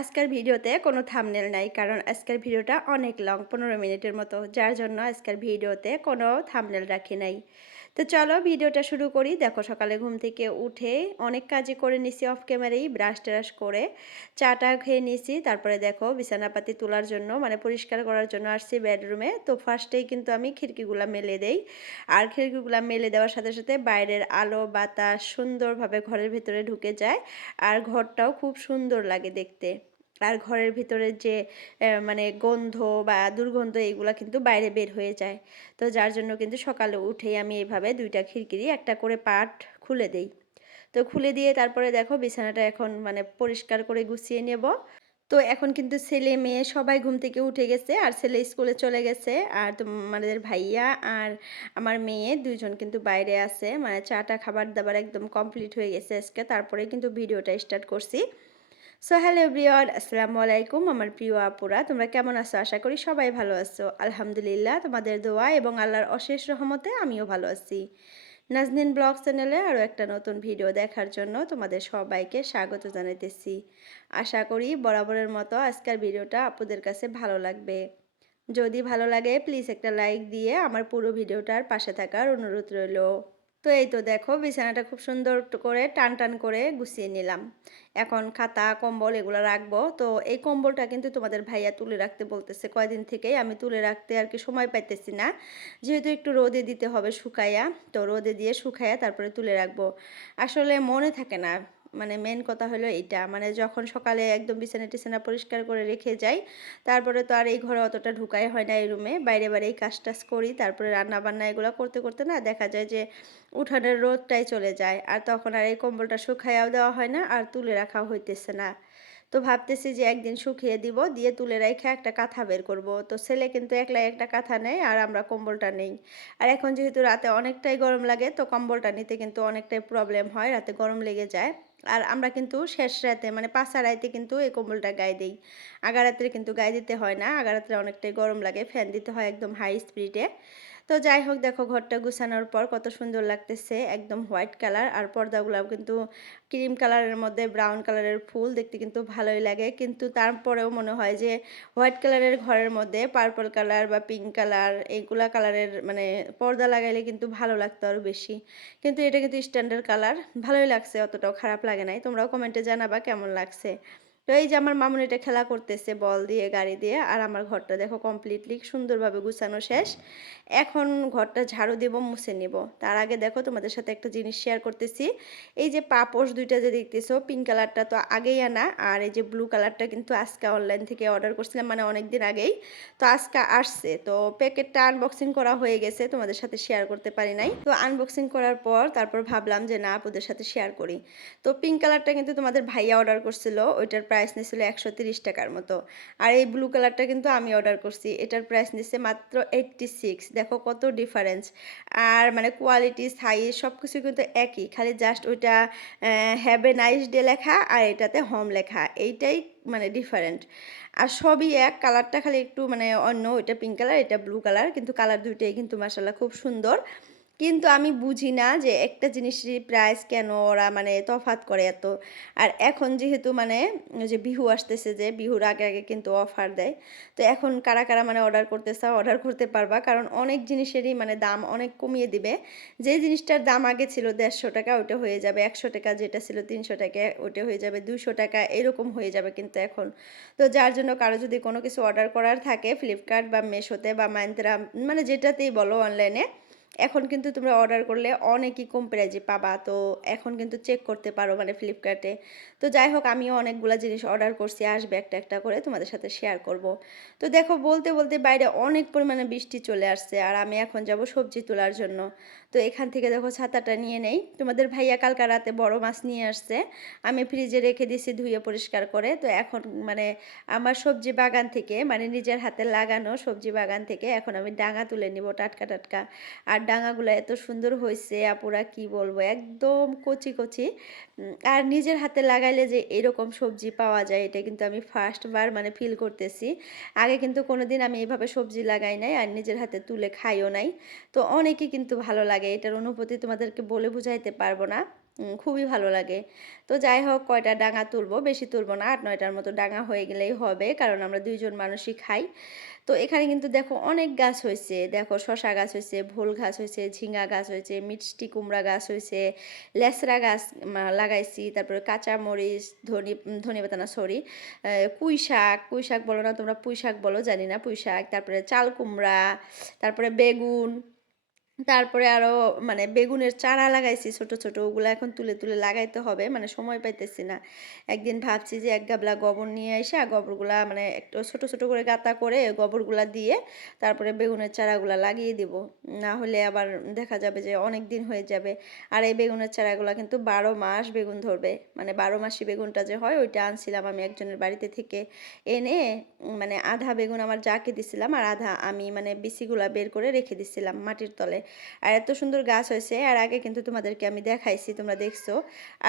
আজকের ভিডিওতে কোনো থাম্বনেল নাই কারণ আজকের ভিডিওটা অনেক লং 15 মিনিটের মতো, যার জন্য আজকের ভিডিওতে কোনো থাম্বনেল রাখি নাই। তো চলো ভিডিওটা শুরু করি। দেখো সকালে ঘুম থেকে উঠে অনেক কাজই করে নিছি অফ ক্যামেরাই, ব্রাশ ট্রাশ করে চাটা খেয়ে নিছি। তারপরে দেখো বিছানাপাতি তোলার জন্য মানে পরিষ্কার করার জন্য আসছি বেডরুমে। তো ফার্স্টেই কিন্তু আমি খিড়কিগুলো মেলে দেই, আর খিড়কিগুলো মেলে দেওয়ার সাথে সাথে বাইরের আলো বাতাস সুন্দরভাবে ঘরের ভিতরে ঢুকে যায়, আর ঘরটাও খুব সুন্দর লাগে দেখতে। আর ঘরের ভিতরে যে মানে গন্ধ বা দুর্গন্ধ এগুলা কিন্তু বাইরে বের হয়ে যায়। তো যার জন্য কিন্তু সকালে উঠেই আমি এইভাবে দুইটা খিড়কিরই একটা করে পাট খুলে দেই। তো খুলে দিয়ে তারপরে দেখো বিছানাটা এখন মানে পরিষ্কার করে গুছিয়ে নেব। তো এখন কিন্তু ছেলে মেয়ে সবাই ঘুম থেকে উঠে গেছে, আর ছেলে স্কুলে চলে গেছে, আর আমাদের ভাইয়া আর আমার মেয়ে দুইজন কিন্তু বাইরে আছে। মানে চাটা খাবার দাবার একদম কমপ্লিট হয়ে গেছে আজকে, তারপরে কিন্তু ভিডিওটা স্টার্ট করছি। সো হ্যালো এভরিওয়ান, আসসালামু আলাইকুম আমার প্রিয় আপুরা, তোমরা কেমন আছো? আশা করি সবাই ভালো আছো। আলহামদুলিল্লাহ, তোমাদের দোয়া এবং আল্লাহর অশেষ রহমতে আমিও ভালো আছি। নাজনীন ব্লগ চ্যানেলে আরও একটা নতুন ভিডিও দেখার জন্য তোমাদের সবাইকে স্বাগত জানাইতেছি। আশা করি বরাবরের মতো আজকের ভিডিওটা আপুদের কাছে ভালো লাগবে। যদি ভালো লাগে প্লিজ একটা লাইক দিয়ে আমার পুরো ভিডিওটার পাশে থাকার অনুরোধ রইল। তো এই তো দেখো বিছানাটা খুব সুন্দর করে টান টান করে গুছিয়ে নিলাম। এখন খাতা কম্বল এগুলো রাখবো। তো এই কম্বলটা কিন্তু তোমাদের ভাইয়া তুলে রাখতে বলতেছে কয়দিন থেকেই, আমি তুলে রাখতে আর কি সময় পাইতেছি না, যেহেতু একটু রোদে দিতে হবে শুকাইয়া। তো রোদে দিয়ে শুকাইয়া তারপরে তুলে রাখবো। আসলে মনে থাকে না, মানে মেন কথা হলো এইটা, মানে যখন সকালে একদম বিছানা টিছানা পরিষ্কার করে রেখে যাই, তারপরে তো আর এই ঘরে অতটা ঢুকাই হয় না, এই রুমে বাইরে বাইরে এই কাজ টাজ করি, তারপরে রান্না বান্না এগুলো করতে করতে না দেখা যায় যে উঠানের রোদটাই চলে যায়, আর তখন আর এই কম্বলটা শুকাইয়াও দেওয়া হয় না আর তুলে রাখাও হইতেছে না। তো ভাবতেছি যে একদিন শুকিয়ে দিব, দিয়ে তুলে রেখে একটা কাঁথা বের করব। তো ছেলে কিন্তু একলাই একটা কাঁথা নেই আর আমরা কম্বলটা নেই। আর এখন যেহেতু রাতে অনেকটাই গরম লাগে, তো কম্বলটা নিতে কিন্তু অনেকটাই প্রবলেম হয়, রাতে গরম লেগে যায়। আর আমরা কিন্তু শেষ রাতে মানে পাঁচা রাইতে কিন্তু এই কম্বলটা গায়ে দিই, আগা রাত্রে কিন্তু গায়ে দিতে হয় না। আগা রাত্রে অনেকটাই গরম লাগে, ফ্যান দিতে হয় একদম হাই স্পিডে। তো যাই হোক, দেখো ঘরটা গুছানোর পর কত সুন্দর লাগতেছে, একদম হোয়াইট কালার, আর পর্দাগুলাও কিন্তু ক্রিম কালারের মধ্যে ব্রাউন কালারের ফুল, দেখতে কিন্তু ভালোই লাগে। কিন্তু তারপরেও মনে হয় যে হোয়াইট কালারের ঘরের মধ্যে পার্পল কালার বা পিঙ্ক কালার এইগুলা কালারের মানে পর্দা লাগাইলে কিন্তু ভালো লাগতো আরও বেশি। কিন্তু এটা কিন্তু স্ট্যান্ডার্ড কালার, ভালোই লাগছে, অতটাও খারাপ লাগে নাই। তোমরাও কমেন্টে জানাবা কেমন লাগছে। তো এই যে আমার মামুনিটা খেলা করতেছে বল দিয়ে গাড়ি দিয়ে, আর আমার ঘরটা দেখো কমপ্লিটলি সুন্দরভাবে গুছানো শেষ। এখন ঘরটা ঝাড়ু দেব, মুছে নিব। তার আগে দেখো তোমাদের সাথে একটা জিনিস শেয়ার করতেছি। এই যে পাপোশ দুইটা যে দেখতেছো, পিঙ্ক কালারটা তো আগেই আনা, আর এই যে ব্লু কালারটা কিন্তু আজকে অনলাইন থেকে অর্ডার করছিলাম, মানে অনেক দিন আগেই। তো আজকে আসছে, তো প্যাকেটটা আনবক্সিং করা হয়ে গেছে, তোমাদের সাথে শেয়ার করতে পারি নাই। তো আনবক্সিং করার পর তারপর ভাবলাম যে না আপুদের সাথে শেয়ার করি। তো পিঙ্ক কালারটা কিন্তু তোমাদের ভাইয়া অর্ডার করছিল, ওইটার প্রাইস নিয়েছিল 130 টাকার মতো। আর এই ব্লু কালারটা কিন্তু আমি অর্ডার করছি, এটার প্রাইস নিচ্ছে মাত্র 86। দেখো কত ডিফারেন্স। আর মানে কোয়ালিটি সাইজ সব কিছু কিন্তু একই, খালি জাস্ট ওইটা হ্যাভ এ নাইস ডে লেখা আর এটাতে হোম লেখা, এইটাই মানে ডিফারেন্ট। আর সবই এক, কালারটা খালি একটু মানে অন্য, ওইটা পিঙ্ক কালার এটা ব্লু কালার, কিন্তু কালার দুইটাই কিন্তু মাশাআল্লাহ খুব সুন্দর। কিন্তু আমি বুঝি না যে একটা জিনিসেরই প্রাইস কেন ওরা মানে তফাৎ করে এত। আর এখন যেহেতু মানে ওই যে বিহু আসতেছে, যে বিহুর আগে আগে কিন্তু অফার দেয়। তো এখন কারা কারা মানে অর্ডার করতে চাও অর্ডার করতে পারবা, কারণ অনেক জিনিসেরই মানে দাম অনেক কমিয়ে দিবে। যে জিনিসটার দাম আগে ছিল 150 টাকা, ওটা হয়ে যাবে 100 টাকা, যেটা ছিল 300 টাকা ওটা হয়ে যাবে 200 টাকা, এরকম হয়ে যাবে কিন্তু এখন। তো যার জন্য কারো যদি কোনো কিছু অর্ডার করার থাকে ফ্লিপকার্ট বা মেশোতে বা মাইন্ত্রা, মানে যেটাতেই বলো অনলাইনে, এখন কিন্তু তোমরা অর্ডার করলে অনেকই কম প্রাইজে পাবা। তো এখন কিন্তু চেক করতে পারো মানে ফ্লিপকার্টে। তো যাই হোক, আমিও অনেকগুলো জিনিস অর্ডার করছি, আসবে একটা একটা করে তোমাদের সাথে শেয়ার করব। তো দেখো বলতে বলতে বাইরে অনেক পরিমাণে বৃষ্টি চলে আসছে, আর আমি এখন যাব সবজি তোলার জন্য। তো এখান থেকে দেখো ছাতাটা নিয়ে নেই। তোমাদের ভাইয়া কালকা রাতে বড় মাছ নিয়ে আসছে, আমি ফ্রিজে রেখে দিয়েছি ধুয়ে পরিষ্কার করে। তো এখন মানে আমার সবজি বাগান থেকে, মানে নিজের হাতে লাগানো সবজি বাগান থেকে এখন আমি ডাঙা তুলে নিব, টাটকা টাটকা। আর ডাঙাগুলো এত সুন্দর হয়েছে আপুরা, কি বলবো, একদম কচি কচি। আর নিজের হাতে লাগাইলে যে এরকম সবজি পাওয়া যায়, এটা কিন্তু আমি ফার্স্টবার মানে ফিল করতেছি। আগে কিন্তু কোনোদিন আমি এভাবে সবজি লাগাই নাই আর নিজের হাতে তুলে খাইও নাই। তো অনেকই কিন্তু ভালো লাগে, এটার অনুভূতি তোমাদেরকে বলে বুঝাইতে পারবো না। খুবই ভালো লাগে। তো যাই হোক কয়টা ডাঙা তুলবো, বেশি তুলবো না, ৮-৯টার মতো ডাঙা হয়ে গেলেই হবে। কারণ আমরা ২ জন মানুষই খাই। তো এখানে কিন্তু দেখো অনেক গাছ হইছে। দেখো শসা গাছ হইছে, ভোল গাছ হইছে, ঝিঙ্গা গাছ হইছে, মিষ্টি কুমড়া গাছ হইছে, লেসরা গাছ লাগাইছি। তারপরে কাঁচা মরিচ, ধনিপাতা না সরি, পুঁই শাক বলো না তোমরা পুঁই শাক বলো জানি না, পুঁই শাক, তারপরে চাল কুমড়া, তারপরে বেগুন, তারপরে আরো মানে বেগুনের চারা লাগাইছি ছোট, ছোট। ওগুলা এখন তুলে, তুলে লাগাইতে হবে। মানে সময় পাইতেছি না। একদিন ভাবছি যে এক গাবলা গোবর নিয়ে আইসা গোবরগুলা মানে একটু ছোট, ছোট করে গাঁথা করে গোবরগুলা দিয়ে তারপরে বেগুনের চারাগুলা লাগিয়ে দিব। না হলে আবার দেখা যাবে যে অনেক দিন হয়ে যাবে। আর এই বেগুনের চারাগুলা কিন্তু ১২ মাস বেগুন ধরবে। মানে ১২ মাসি বেগুনটা যে হয় ওইটা আনছিলাম আমি একজনের বাড়িতে থেকে এনে মানে আধা বেগুন আমার যাকে দিছিলাম আর আধা আমি মানে বিচিগুলা বের করে রেখে দিছিলাম মাটির তলে। আর এত সুন্দর গাছ হয়েছে আর আগে কিন্তু তোমাদেরকে আমি দেখাইছি তোমরা দেখছো।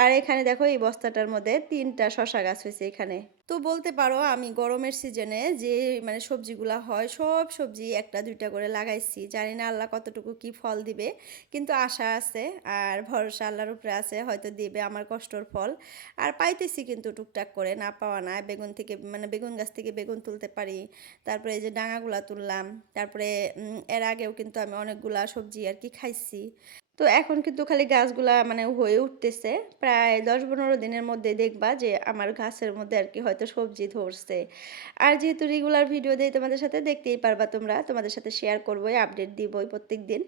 আর এখানে দেখো এই বস্তাটার মধ্যে ৩টা শসা গাছ হয়েছে এখানে। তো বলতে পারো আমি গরমের সিজনে যে মানে সবজিগুলা হয় সব সবজি ১টা ২টা করে লাগাইছি। জানি না আল্লাহ কতটুকু কি ফল দিবে, কিন্তু আশা আছে আর ভরসা আল্লাহর উপরে আছে, হয়তো দিবে আমার কষ্টর ফল। আর পাইতেছি কিন্তু টুকটাক করে, না পাওয়া না। বেগুন থেকে মানে বেগুন গাছ থেকে বেগুন তুলতে পারি। তারপরে এই যে ডাঙাগুলা তুললাম। তারপরে এর আগেও কিন্তু আমি অনেকগুলা সবজি আর কি খাইছি। তো এখন কিন্তু খালি গাছগুলা মানে হয়ে উঠতেছে। প্রায় ১০-১৫ দিনের মধ্যে দেখবা যে আমার গাছের মধ্যে আর কি হয়তো সবজি ধরছে। আর যেহেতু রেগুলার ভিডিও দেই তোমাদের সাথে, দেখতেই পারবা তোমরা। তোমাদের সাথে শেয়ার করবোই, আপডেট দিবই প্রত্যেকদিন।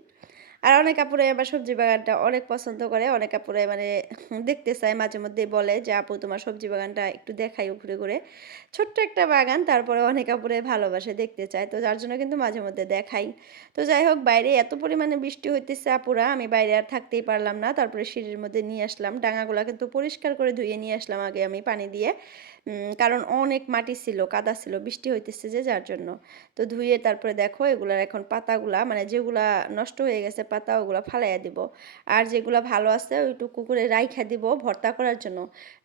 আর অনেক আপুরাই আমার সবজি বাগানটা অনেক পছন্দ করে। অনেক আপুরাই মানে দেখতে চায়, মাঝে মধ্যেই বলে যে, "আপু তোমার সবজি বাগানটা একটু দেখাইও ঘুরে, ঘুরে।" ছোট্ট একটা বাগান, তারপরে অনেক আপুরাই ভালোবাসে, দেখতে চায়। তো যার জন্য কিন্তু মাঝে মধ্যে দেখাই। তো যাই হোক বাইরে এত পরিমাণে বৃষ্টি হইতেছে আপুরা, আমি বাইরে আর থাকতেই পারলাম না। তারপরে সিঁড়ির মধ্যে নিয়ে আসলাম। ডাঙাগুলা কিন্তু পরিষ্কার করে ধুয়ে নিয়ে আসলাম আগে আমি পানি দিয়ে। কারণ অনেক মাটি ছিল, কাদা ছিল, বৃষ্টি হইতেছে যে যার জন্য। তো ধুয়ে তারপরে দেখো এগুলার এখন পাতাগুলা মানে যেগুলা নষ্ট হয়ে গেছে পাতা ওগুলা ফালাইয়া দিব। আর যেগুলা ভালো আছে ওইটুকু করে রাইখা দিব ভর্তা করার জন্য।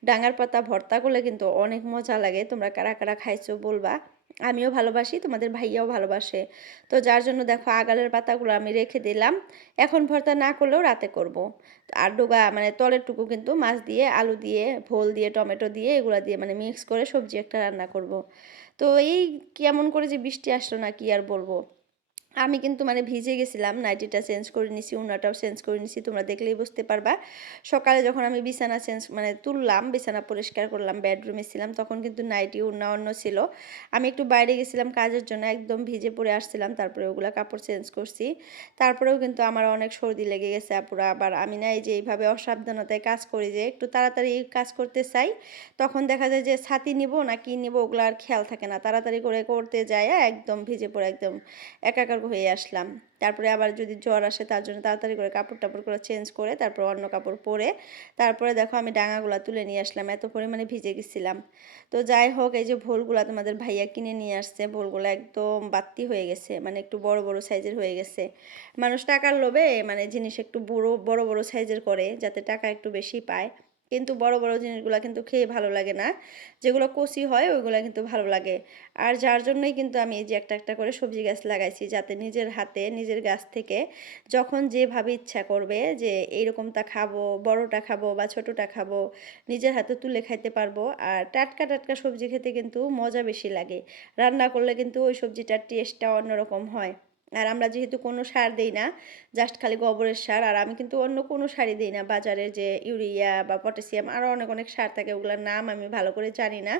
ডাঙার পাতা ভর্তা করলে কিন্তু অনেক মজা লাগে। তোমরা কারা, কারা খাইছো বলবা। আমিও ভালোবাসি, তোমাদের ভাইয়াও ভালোবাসে। তো যার জন্য দেখো আগালের পাতাগুলো আমি রেখে দিলাম। এখন ভর্তা না করলেও রাতে করব। আর ডোগা মানে তলের টুকু কিন্তু মাছ দিয়ে, আলু দিয়ে, ভোল দিয়ে, টমেটো দিয়ে এগুলা দিয়ে মানে মিক্স করে সবজি একটা রান্না করব। তো এই কেমন করে যে বৃষ্টি আসলো না কি আর বলবো। আমি কিন্তু মানে ভিজে গেছিলাম, নাইটিটা চেঞ্জ করে নিছি, ওড়নাটাও চেঞ্জ করে নিছি, তোমরা দেখলেই বুঝতে পারবা। সকালে যখন আমি বিছানা চেঞ্জ মানে তুললাম, বিছানা পরিষ্কার করলাম, বেডরুমে ছিলাম, তখন কিন্তু নাইটি ওড়না অন্য ছিল। আমি একটু বাইরে গেছিলাম কাজের জন্য, একদম ভিজে পড়ে আসছিলাম, তারপরে ওগুলা কাপড় চেঞ্জ করছি। তারপরেও কিন্তু আমার অনেক সর্দি লেগে গেছে আপুরা। আবার আমি না এই যে এইভাবে অসাবধানতায় কাজ করি, যে একটু তাড়াতাড়ি কাজ করতে চাই, তখন দেখা যায় যে ছাতি নিব না কি নিব ওগুলো আর খেয়াল থাকে না, তাড়াতাড়ি করে করতে যায় একদম ভিজে পড়ে একদম একাকার হয়ে আসলাম। তারপরে আবার যদি জ্বর আসে তার জন্য তাড়াতাড়ি করে কাপড় টাপড় করে চেঞ্জ করে তারপর অন্য কাপড় পরে তারপরে দেখো আমি ডাঙাগুলা তুলে নিয়ে আসলাম, এত পরিমাণে ভিজে গেছিলাম। তো যাই হোক এই যে ভোলগুলা তোমাদের ভাইয়া কিনে নিয়ে আসছে, ভোলগুলা একদম বাত্তি হয়ে গেছে, মানে একটু বড় বড় সাইজের হয়ে গেছে। মানুষ টাকার লোভে মানে জিনিস একটু বড় বড় বড় সাইজের করে যাতে টাকা একটু বেশি পায়, কিন্তু বড় বড় জিনিসগুলো কিন্তু খেয়ে ভালো লাগে না। যেগুলো কচি হয় ওইগুলো কিন্তু ভালো লাগে। আর যার জন্যই কিন্তু আমি এই যে একটা একটা করে সবজি গাছ লাগাইছি, যাতে নিজের হাতে নিজের গাছ থেকে যখন যেভাবে ইচ্ছা করবে যে এইরকমটা খাবো, বড়টা খাবো বা ছোটটা খাবো, নিজের হাতে তুলে খাইতে পারবো। আর টাটকা টাটকা সবজি খেতে কিন্তু মজা বেশি লাগে। রান্না করলে কিন্তু ওই সবজিটার টেস্টটা অন্যরকম হয়। আর আমরা যেহেতু কোনো সার দেই না, জাস্ট খালি গোবরের সার, আর আমি কিন্তু অন্য কোনো সারই দিই না। বাজারে যে ইউরিয়া বা পটাশিয়াম আরও অনেক অনেক সার থাকে, ওগুলোর নাম আমি ভালো করে জানি না,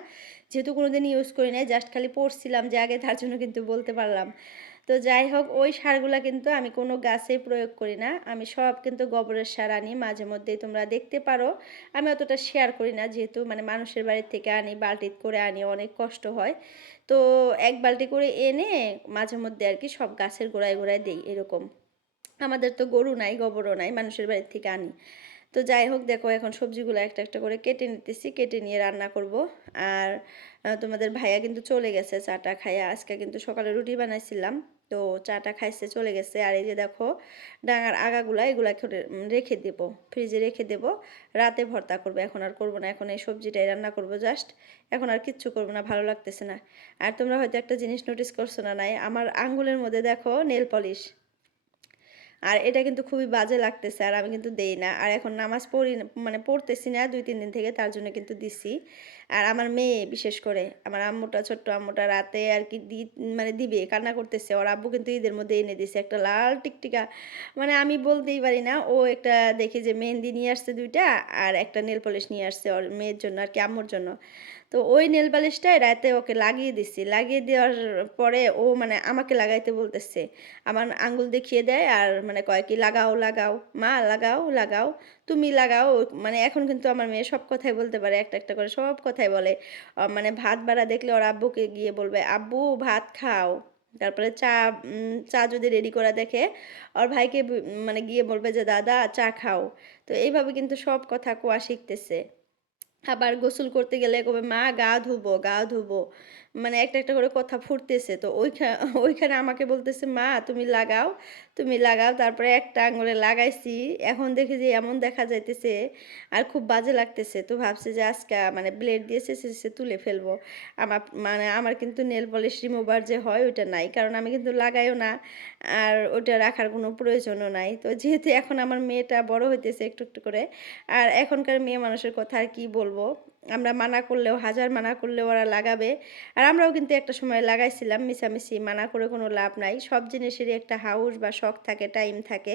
যেহেতু কোনোদিন ইউজ করি নাই, জাস্ট খালি পড়ছিলাম যে আগে, তার জন্য কিন্তু বলতে পারলাম। তো যাই হোক ওই সারগুলা কিন্তু আমি কোনো গাছেই প্রয়োগ করি না, আমি সব কিন্তু গোবরের সার আনি, মাঝে মধ্যেই তোমরা দেখতে পারো। আমি অতটা শেয়ার করি না, যেহেতু মানে মানুষের বাড়ির থেকে আনি, বালতিত করে আনি, অনেক কষ্ট হয়। তো এক বালতি করে এনে মাঝে মধ্যে আর কি সব গাছের গোড়ায় গোড়ায় দেই এরকম। আমাদের তো গরু নাই, গোবরও নাই, মানুষের বাড়ির থেকে আনি। তো যাই হোক দেখো এখন সবজিগুলো একটা একটা করে কেটে নিতেছি, কেটে নিয়ে রান্না করব। আর তোমাদের ভাইয়া কিন্তু চলে গেছে চাটা খাইয়া, আজকে কিন্তু সকালে রুটি বানাইছিলাম। তো চাটা খাইছে চলে গেছে। আর এই যে দেখো ডাঙার আগাগুলা এগুলা রেখে দেব, ফ্রিজে রেখে দেব, রাতে ভর্তা করবো, এখন আর করবো না, এখন এই সবজিটাই রান্না করব জাস্ট, এখন আর কিচ্ছু করবো না, ভালো লাগতেছে না। আর তোমরা হয়তো একটা জিনিস নোটিস করছো না নাই, আমার আঙ্গুলের মধ্যে দেখো নেল পলিশ। আর এটা কিন্তু খুবই বাজে লাগতেছে। আর আমি কিন্তু দেই না। আর এখন নামাজ পড়ি না মানে পড়তেছি না ২-৩ দিন থেকে তার জন্য কিন্তু দিছি। আর আমার মেয়ে বিশেষ করে আমার আম্মুটা ছোট্ট আম্মুটা রাতে আরকি মানে দিবে কান্না করতেছে। ওর আব্বু কিন্তু ঈদের মধ্যে এনে দিছে একটা লাল টিকটিকা মানে আমি বলতেই পারি না। ও একটা দেখি যে মেহেন্দি নিয়ে আসছে ২ টা আর একটা নেল পলিশ নিয়ে আসছে ওর মেয়ের জন্য আরকি আম্মুর জন্য। তো ওই নেল পালিশটাই রাতে ওকে লাগিয়ে দিছি। লাগিয়ে দেওয়ার পরে ও মানে আমাকে লাগাইতে বলতেছে। আমার আঙ্গুল দেখিয়ে দেয় আর মানে কয় কি, "লাগাও, লাগাও, মা লাগাও, লাগাও, তুমি লাগাও।" মানে এখন কিন্তু আমার মেয়ে সব কথাই বলতে পারে। একটা, একটা করে সব কথাই বলে। মানে ভাত বাড়া দেখলে ওর আব্বুকে গিয়ে বলবে, "আব্বু ভাত খাও।" তারপরে চা যদি রেডি করা দেখে ওর ভাইকে মানে গিয়ে বলবে যে, "দাদা চা খাও।" তো এইভাবে কিন্তু সব কথা কোয়া শিখতেছে। আবার গোসল করতে গেলে কবে, "মা গা ধুবো, গা ধুবো।" মানে একটা, একটা করে কথা ফুটতেছে। তো ওইখানে আমাকে বলতেছে, "মা তুমি লাগাও, তুমি লাগাও।" তারপরে একটা আঙুলে লাগাইছি। এখন দেখি যে এমন দেখা যাইতেছে আর খুব বাজে লাগতেছে। তো ভাবছি যে আজকে মানে ব্লেড দিয়ে ছেঁচে, ছেঁচে তুলে ফেলবো। মানে আমার কিন্তু নেল পলিশ রিমুভার যে হয় ওইটা নাই। কারণ আমি কিন্তু লাগাইও না। আর ওটা রাখার কোনো প্রয়োজনও নাই। তো যেহেতু এখন আমার মেয়েটা বড় হইতেছে একটু, একটু করে আর এখনকার মেয়ে মানুষের কথা আর কি বলবো? আমরা মানা করলেও হাজার মানা করলেও ওরা লাগাবে। আর আমরাও কিন্তু একটা সময় লাগাইছিলাম মিছামিছি মানা করে কোনো লাভ নাই। সব জিনিসেরই একটা হাউস বা শখ থাকে, টাইম থাকে।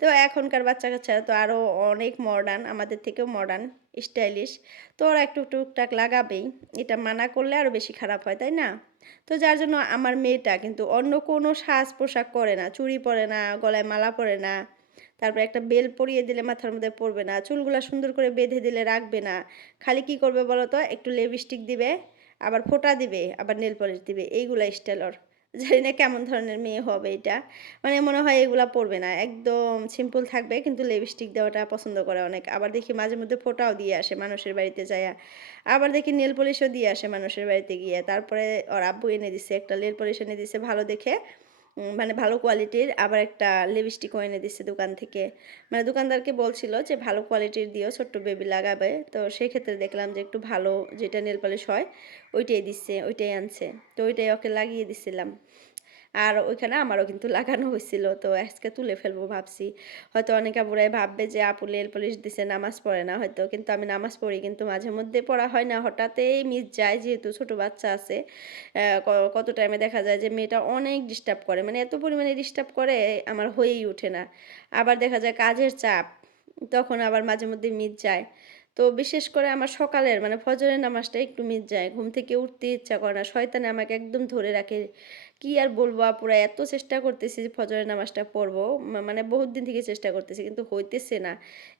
তো এখনকার বাচ্চা-কাচ্চারা তো আরো অনেক মডার্ন, আমাদের থেকেও মডার্ন, স্টাইলিশ। তো ওরা একটু টুকটাক লাগাবেই। এটা মানা করলে আরো বেশি খারাপ হয়, তাই না? তো যার জন্য আমার মেয়েটা কিন্তু অন্য কোনো সাজ-পোশাক করে না। চুড়ি পরে না, গলায় মালা পরে না। তারপরে একটা বেল পরিয়ে দিলে মাথার মধ্যে পড়বে না। চুলগুলা সুন্দর করে বেঁধে দিলে রাখবে না। খালি কি করবে বলো তো? একটু লিপস্টিক দিবে, আবার ফোঁটা দিবে, আবার নেল পলিশ দিবে। এইগুলা স্টাইল ওর। জানি না কেমন ধরনের মেয়ে হবে এটা। মানে মনে হয় এগুলা পড়বে না। একদম সিম্পল থাকবে কিন্তু লিপস্টিক দেওয়াটা পছন্দ করে অনেক। আবার দেখি মাঝে মধ্যে ফোঁটাও দিয়ে আসে মানুষের বাড়িতে যাইয়া। আবার দেখি নেল পলিশও দিয়ে আসে মানুষের বাড়িতে গিয়ে। তারপরে ওর আব্বু এনে দিছে একটা নেল পলিশ এনে দিছে ভালো দেখে। মানে ভালো কোয়ালিটির আবার একটা লিপস্টিকও এনে দিছে দোকান থেকে। মানে দোকানদারকে বলছিল যে, "ভালো কোয়ালিটির দিও, ছোট্ট বেবি লাগাবে।" তো সেক্ষেত্রে দেখলাম যে একটু ভালো যেটা নেল পালিশ হয়, ওইটাই দিচ্ছে, ওইটাই আনছে। তো ওইটাই ওকে লাগিয়ে দিছিলাম। আর ওইখানে আমারও কিন্তু লাগানো হইছিল। তো আজকে তুলে ফেলবো ভাবছি। হয়তো অনেক আপুরাই ভাববে যে আপু নেল পলিশ দিছে নামাজ পড়ে না হয়তো। কিন্তু আমি নামাজ পড়ি কিন্তু মাঝে মধ্যে পড়া হয় না। হঠাৎই মিস যায় যেহেতু ছোট বাচ্চা আছে। কত টাইমে দেখা যায় যে মেয়েটা অনেক ডিস্টার্ব করে। মানে এত পরিমাণে ডিস্টার্ব করে আমার হয়েই ওঠে না। আবার দেখা যায় কাজের চাপ। তখন আবার মাঝে মধ্যে মিস যায়। তো বিশেষ করে আমার সকালের মানে ফজরের নামাজটা একটু মিস যায়। ঘুম থেকে উঠতে ইচ্ছা করে না। শয়তানে আমাকে একদম ধরে রাখে। কি আর বলবো আপুরা এত চেষ্টা করতেছি যে ফজরের নামাজটা পড়বো। মানে বহুত দিন থেকে চেষ্টা করতেছি কিন্তু হইতেছে না।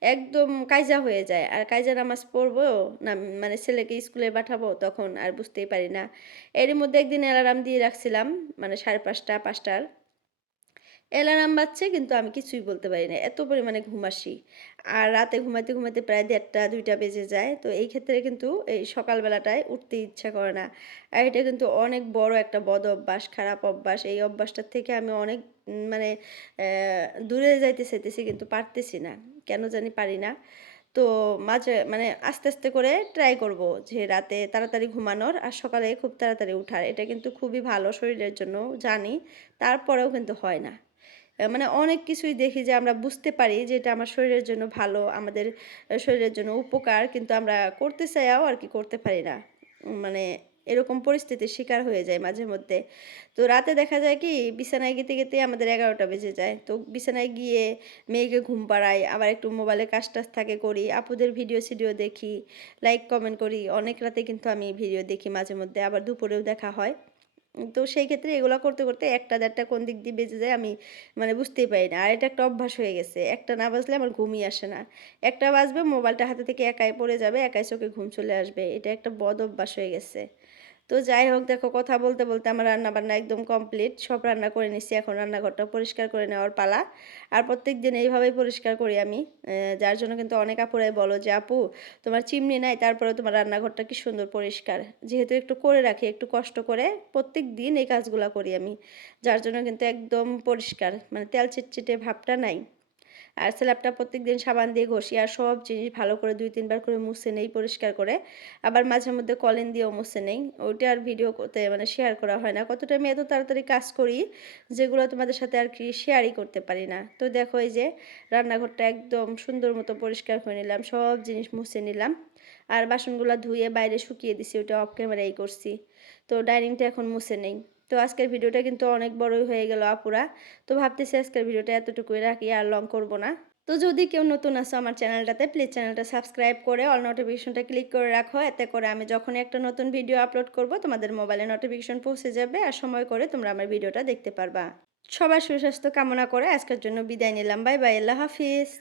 একদম কাইজা হয়ে যায়। আর কাইজা নামাজ পড়বো না মানে ছেলেকে স্কুলে পাঠাবো তখন আর বুঝতেই পারি না। এরই মধ্যে একদিন অ্যালার্ম দিয়ে রাখছিলাম মানে ৫:৩০ ৫টার। অ্যালার্ম বাজছে কিন্তু আমি কিছুই বলতে পারি না। এত পরিমাণে ঘুম আসি। আর রাতে ঘুমাইতে, ঘুমাইতে প্রায় ১:৩০ ২:০০ বেজে যায়। তো এই ক্ষেত্রে কিন্তু এই সকাল বেলাটায় উঠতে ইচ্ছা করে না। আর এটা কিন্তু অনেক বড় একটা বদ অভ্যাস, খারাপ অভ্যাস। এই অভ্যাসটার থেকে আমি অনেক মানে দূরে যাইতে চাইতেছি কিন্তু পারতেছি না। কেন জানি পারি না। তো মাঝে মানে আস্তে, আস্তে করে ট্রাই করব যে রাতে তাড়াতাড়ি ঘুমানোর আর সকালে খুব তাড়াতাড়ি উঠার। এটা কিন্তু খুবই ভালো শরীরের জন্য জানি। তারপরেও কিন্তু হয় না। মানে অনেক কিছুই দেখি যে আমরা বুঝতে পারি যে এটা আমার শরীরের জন্য ভালো, আমাদের শরীরের জন্য উপকার। কিন্তু আমরা করতে চাইয়াও আরকি করতে পারি না। মানে এরকম পরিস্থিতির শিকার হয়ে যাই মাঝে মধ্যে। তো রাতে দেখা যায় কি বিছানায় গেতে, গেতে আমাদের ১১টা বেজে যায়। তো বিছানায় গিয়ে মেয়েকে ঘুম পাড়াই, আবার একটু মোবাইলে কাজ-টাজ থাকে করি, আপুদের ভিডিও-সিডিও দেখি, লাইক কমেন্ট করি। অনেক রাতে কিন্তু আমি ভিডিও দেখি মাঝে মধ্যে, আবার দুপুরেও দেখা হয়। তো সেই ক্ষেত্রে এগুলা করতে, করতে ১টা ১:৩০ কোন দিক দিয়ে বেজে যায় আমি মানে বুঝতেই পারি না। আর এটা একটা অভ্যাস হয়ে গেছে। ১টা না বাজলে আমার ঘুমই আসে না। ১টা বাজবে মোবাইলটা হাতে থেকে একাই পড়ে যাবে, একাই চোখে ঘুম চলে আসবে। এটা একটা বদ অভ্যাস হয়ে গেছে। তো যাই হোক দেখো কথা বলতে, বলতে আমার রান্নাবান্না একদম কমপ্লিট। সব রান্না করে নিচ্ছি। এখন রান্নাঘরটা পরিষ্কার করে নেওয়ার পালা। আর প্রত্যেকদিন এইভাবেই পরিষ্কার করি আমি। যার জন্য কিন্তু অনেক আপুরাই বলো যে, "আপু তোমার চিমনি নাই তারপরেও তোমার রান্নাঘরটা কি সুন্দর পরিষ্কার।" যেহেতু একটু করে রাখি, একটু কষ্ট করে প্রত্যেকদিন এই কাজগুলা করি আমি। যার জন্য কিন্তু একদম পরিষ্কার। মানে তেল চিটচিটে ভাবটা নাই। আর স্ল্যাবটা প্রত্যেকদিন সাবান দিয়ে ঘষি আর সব জিনিস ভালো করে ২-৩ বার করে মুছে নেই পরিষ্কার করে। আবার মাঝে মধ্যে কলিন দিয়েও মুছে নেই। ওইটা আর ভিডিও করতে মানে শেয়ার করা হয় না। কতটা আমি এত তাড়াতাড়ি কাজ করি যেগুলো তোমাদের সাথে আর কি শেয়ারই করতে পারি না। তো দেখো এই যে রান্নাঘরটা একদম সুন্দর মতো পরিষ্কার করে নিলাম। সব জিনিস মুছে নিলাম। আর বাসনগুলা ধুয়ে বাইরে শুকিয়ে দিছি। ওটা অফ ক্যামেরাই করছি। তো ডাইনিংটা এখন মুছে নেই। তো আজকের ভিডিওটা কিন্তু অনেক বড়ই হয়ে গেল আপুরা। তো ভাবতেছি আজকের ভিডিওটা এতটুকুই রাখি আর লং করব না। তো যদি কেউ নতুন আসো আমার চ্যানেলটাতে প্লিজ চ্যানেলটা সাবস্ক্রাইব করে অল নোটিফিকেশনটা ক্লিক করে রাখো। এতে করে আমি যখনই একটা নতুন ভিডিও আপলোড করব তোমাদের মোবাইলে নোটিফিকেশন পৌঁছে যাবে আর সময় করে তোমরা আমার ভিডিওটা দেখতে পারবা। সবার সুস্বাস্থ্য কামনা করে আজকের জন্য বিদায় নিলাম। বাই বাই, আল্লাহ হাফিজ।